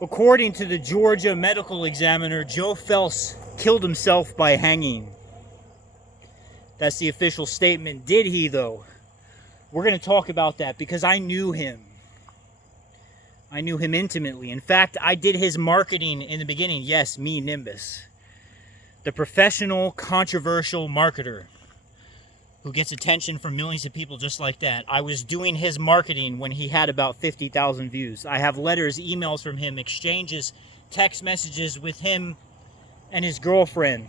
According to the Georgia medical examiner, Joe Felz killed himself by hanging. That's the official statement. Did he, though? We're going to talk about that because I knew him. I knew him intimately. In fact, I did his marketing in the beginning. Yes, me, Nimbus. The professional, controversial marketer who gets attention from millions of people just like that. I was doing his marketing when he had about 50,000 views. I have letters, emails from him, exchanges, text messages with him and his girlfriend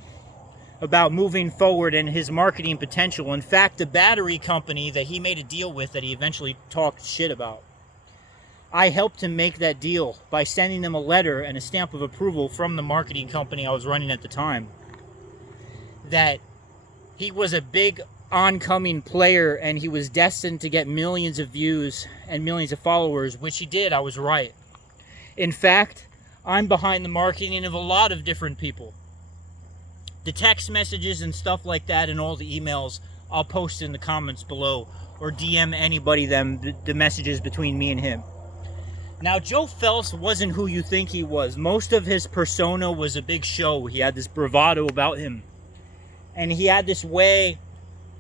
about moving forward and his marketing potential. In fact, the battery company that he made a deal with that he eventually talked shit about, I helped him make that deal by sending them a letter and a stamp of approval from the marketing company I was running at the time, that he was a big oncoming player and he was destined to get millions of views and millions of followers, which he did. I was right. In fact, I'm behind the marketing of a lot of different people. The text messages and stuff like that and all the emails, I'll post in the comments below or DM anybody the messages between me and him. Now, Joe Felz wasn't who you think he was. Most of his persona was a big show. He had this bravado about him. And he had this way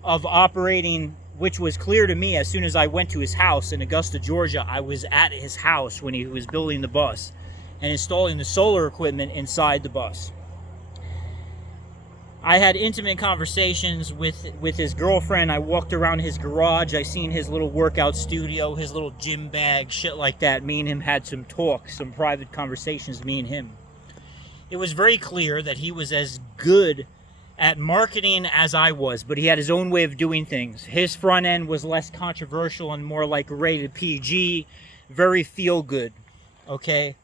of operating, which was clear to me as soon as I went to his house in Augusta, Georgia. I was at his house when he was building the bus and installing the solar equipment inside the bus. I had intimate conversations with his girlfriend. I walked around his garage. I seen his little workout studio, his little gym bag, shit like that. Me and him had some talks, some private conversations, me and him. It was very clear that he was as good at marketing as I was, but he had his own way of doing things. His front end was less controversial and more like rated PG, very feel good, okay?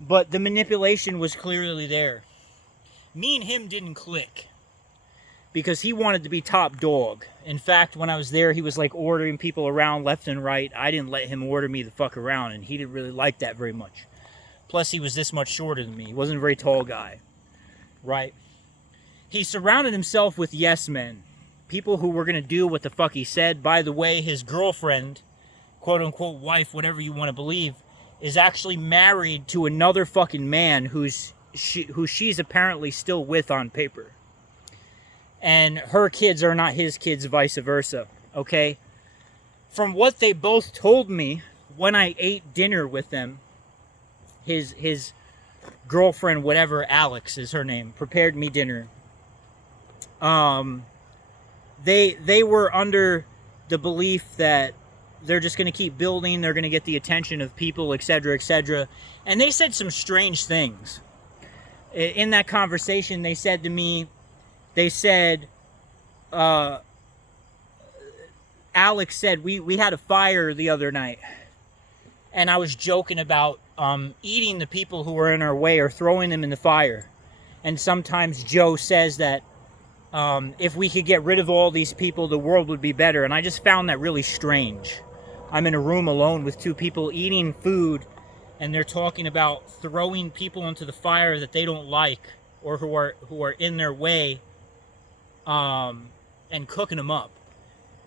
But the manipulation was clearly there. Me and him didn't click because he wanted to be top dog. In fact, when I was there, he was like ordering people around left and right. I didn't let him order me the fuck around, and he didn't really like that very much. Plus, he was this much shorter than me. He wasn't a very tall guy, right? He surrounded himself with yes men, people who were going to do what the fuck he said. By the way, his girlfriend, quote-unquote wife, whatever you want to believe, is actually married to another fucking man who she's apparently still with on paper. And her kids are not his kids, vice versa, okay? From what they both told me when I ate dinner with them, his girlfriend, whatever, Alex is her name, prepared me dinner. They were under the belief that they're just going to keep building, they're going to get the attention of people, etc., etc. And they said some strange things. In that conversation, they said to me, Alex said, we had a fire the other night. And I was joking about eating the people who were in our way or throwing them in the fire. And sometimes Joe says that if we could get rid of all these people, the world would be better. And I just found that really strange. I'm in a room alone with two people eating food, and they're talking about throwing people into the fire that they don't like or who are in their way, and cooking them up.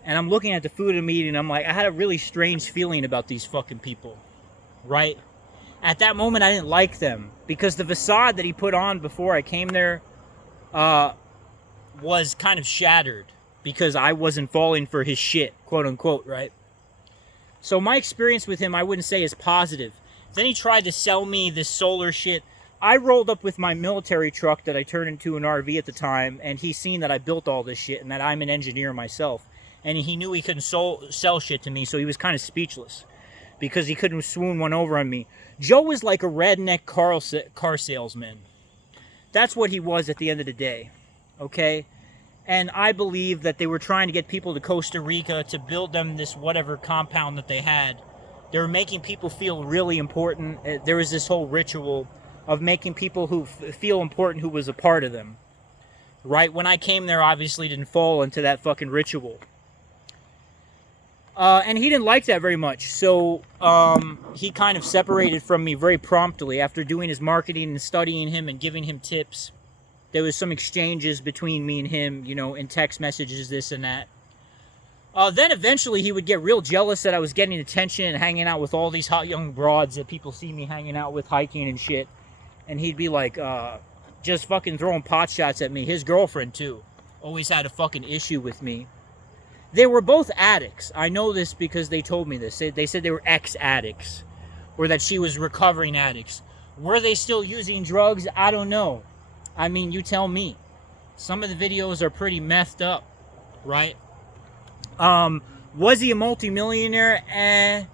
And I'm looking at the food I'm eating, and I'm like, I had a really strange feeling about these fucking people, right? At that moment, I didn't like them because the facade that he put on before I came there was kind of shattered because I wasn't falling for his shit, quote unquote, right? So my experience with him, I wouldn't say is positive. Then he tried to sell me this solar shit. I rolled up with my military truck that I turned into an RV at the time, and he seen that I built all this shit and that I'm an engineer myself. And he knew he couldn't sell shit to me, so he was kind of speechless because he couldn't swoon one over on me. Joe was like a redneck car salesman. That's what he was at the end of the day, okay? And I believe that they were trying to get people to Costa Rica to build them this whatever compound that they had. They were making people feel really important. There was this whole ritual of making people who feel important who was a part of them. Right? When I came there, obviously didn't fall into that fucking ritual. And he didn't like that very much. So he kind of separated from me very promptly after doing his marketing and studying him and giving him tips. There was some exchanges between me and him, you know, in text messages, this and that. Then eventually he would get real jealous that I was getting attention and hanging out with all these hot young broads that people see me hanging out with, hiking and shit. And he'd be like, just fucking throwing pot shots at me. His girlfriend, too, always had a fucking issue with me. They were both addicts. I know this because they told me this. They said they were ex-addicts, or that she was recovering addicts. Were they still using drugs? I don't know. I mean, you tell me. Some of the videos are pretty messed up, right? Was he a multimillionaire?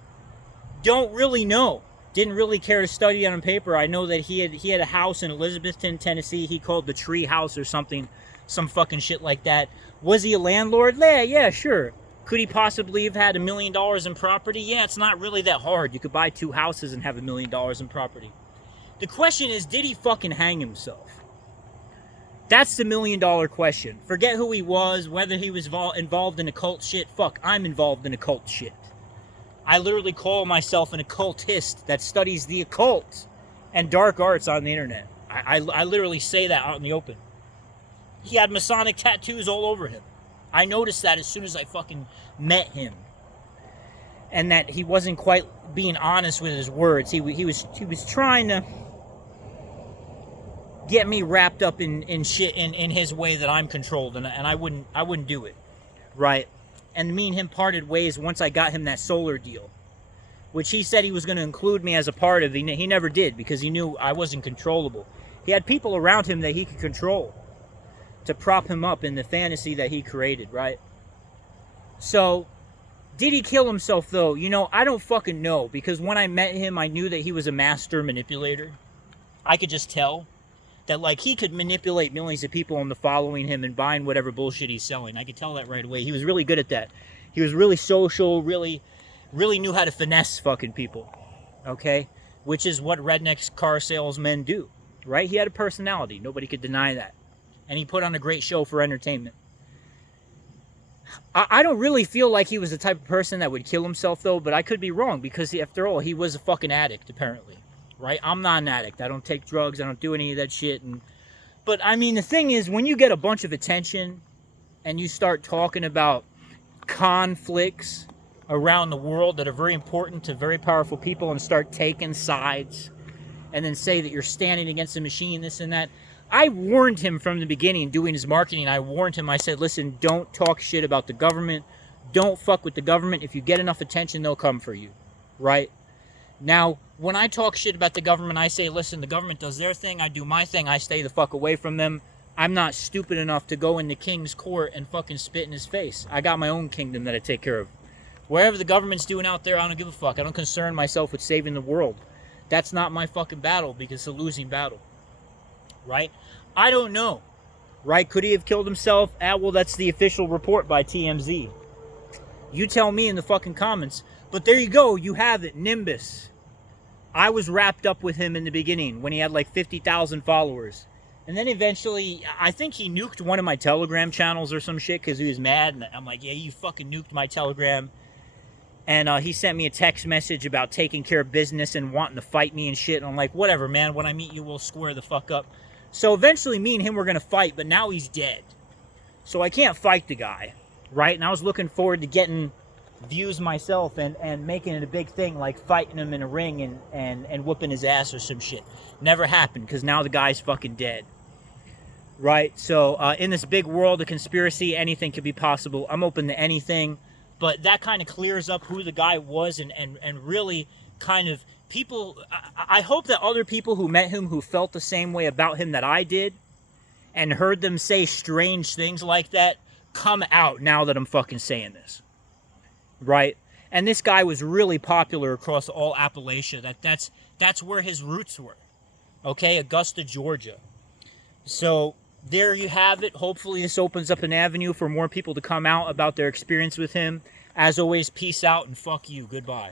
Don't really know. Didn't really care to study on paper. I know that he had a house in Elizabethton, Tennessee. He called the Tree House or something, some fucking shit like that. Was he a landlord? Yeah, sure. Could he possibly have had $1 million in property? Yeah, it's not really that hard. You could buy 2 houses and have $1 million in property. The question is, did he fucking hang himself? That's the $1 million question. Forget who he was, whether he was involved in occult shit. Fuck, I'm involved in occult shit. I literally call myself an occultist that studies the occult and dark arts on the internet. I literally say that out in the open. He had Masonic tattoos all over him. I noticed that as soon as I fucking met him. And that he wasn't quite being honest with his words. He was trying to get me wrapped up in shit in his way that I'm controlled, and I wouldn't do it, right? And me and him parted ways once I got him that solar deal, which he said he was going to include me as a part of. He never did, because he knew I wasn't controllable. He had people around him that he could control to prop him up in the fantasy that he created, right? So, did he kill himself, though? You know, I don't fucking know, because when I met him, I knew that he was a master manipulator. I could just tell that, like, he could manipulate millions of people into following him and buying whatever bullshit he's selling. I could tell that right away. He was really good at that. He was really social, really knew how to finesse fucking people, okay? Which is what redneck car salesmen do, right? He had a personality. Nobody could deny that. And he put on a great show for entertainment. I don't really feel like he was the type of person that would kill himself, though, but I could be wrong, because after all, he was a fucking addict, apparently. Right? I'm not an addict. I don't take drugs. I don't do any of that shit. But, I mean, the thing is, when you get a bunch of attention and you start talking about conflicts around the world that are very important to very powerful people and start taking sides and then say that you're standing against the machine, this and that. I warned him from the beginning doing his marketing. I warned him. I said, listen, don't talk shit about the government. Don't fuck with the government. If you get enough attention, they'll come for you. Right? Now, when I talk shit about the government, I say, listen, the government does their thing, I do my thing, I stay the fuck away from them. I'm not stupid enough to go into King's court and fucking spit in his face. I got my own kingdom that I take care of. Wherever the government's doing out there, I don't give a fuck. I don't concern myself with saving the world. That's not my fucking battle, because it's a losing battle. Right? I don't know. Right? Could he have killed himself? Well, that's the official report by TMZ. You tell me in the fucking comments. But there you go. You have it. Nimbus. I was wrapped up with him in the beginning when he had like 50,000 followers. And then eventually, I think he nuked one of my Telegram channels or some shit because he was mad. And I'm like, yeah, you fucking nuked my Telegram. And he sent me a text message about taking care of business and wanting to fight me and shit. And I'm like, whatever, man. When I meet you, we'll square the fuck up. So eventually, me and him were going to fight, but now he's dead. So I can't fight the guy, right? And I was looking forward to getting views myself and making it a big thing, like fighting him in a ring and whooping his ass or some shit. Never happened, because now the guy's fucking dead. Right? So, in this big world of conspiracy, anything could be possible. I'm open to anything. But that kind of clears up who the guy was and really kind of people... I hope that other people who met him who felt the same way about him that I did and heard them say strange things like that come out now that I'm fucking saying this. Right? And this guy was really popular across all Appalachia. That's where his roots were. Okay? Augusta, Georgia. So, there you have it. Hopefully this opens up an avenue for more people to come out about their experience with him. As always, peace out and fuck you. Goodbye.